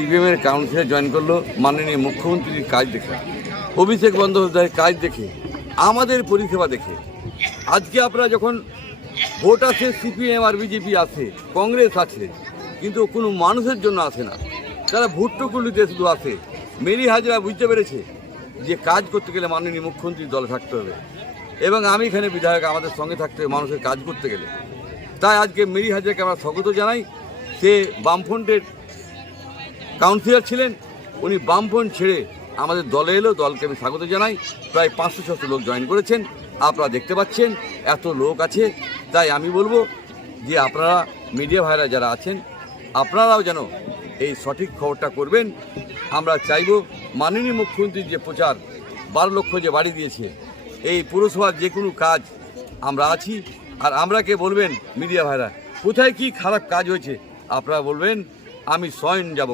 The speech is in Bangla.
সিপিএমের কাউন্সিলে জয়েন করলো মাননীয় মুখ্যমন্ত্রীর কাজ দেখে, অভিষেক বন্দ্যোপাধ্যায়ের কাজ দেখে, আমাদের পরিষেবা দেখে। আজকে আপনারা যখন ভোট আসে, সিপিএম আর বিজেপি আসে, কংগ্রেস আছে, কিন্তু কোনো মানুষের জন্য আসে না। তারা ভুট্টোকুলিতে শুধু আসে। মেরি হাজরা বুঝতে পেরেছে যে কাজ করতে গেলে মাননীয় মুখ্যমন্ত্রীর দলে থাকতে হবে, এবং আমি এখানে বিধায়ক, আমাদের সঙ্গে থাকতে হবে মানুষের কাজ করতে গেলে। তাই আজকে মেরি হাজরাকে আমরা স্বাগত জানাই। সে বামফ্রন্টের কাউন্সিলর ছিলেন, উনি বামফ্রন্ট ছেড়ে আমাদের দলে এলো, দলকে আমি স্বাগত জানাই। প্রায় 500-600 লোক জয়েন করেছেন, আপনারা দেখতে পাচ্ছেন এত লোক আছে। তাই আমি বলবো যে আপনারা মিডিয়া ভাইরা যারা আছেন, আপনারাও যেন এই সঠিক খবরটা করবেন। আমরা চাইব মাননীয় মুখ্যমন্ত্রীর যে প্রচার, 12 লক্ষ যে বাড়ি দিয়েছে, এই পুরসভার যে কোনো কাজ আমরা আছি। আর আমরাকে বলবেন মিডিয়া ভাইরা কোথায় কি খারাপ কাজ হয়েছে, আপনারা বলবেন, আমি স্বয়ং যাব।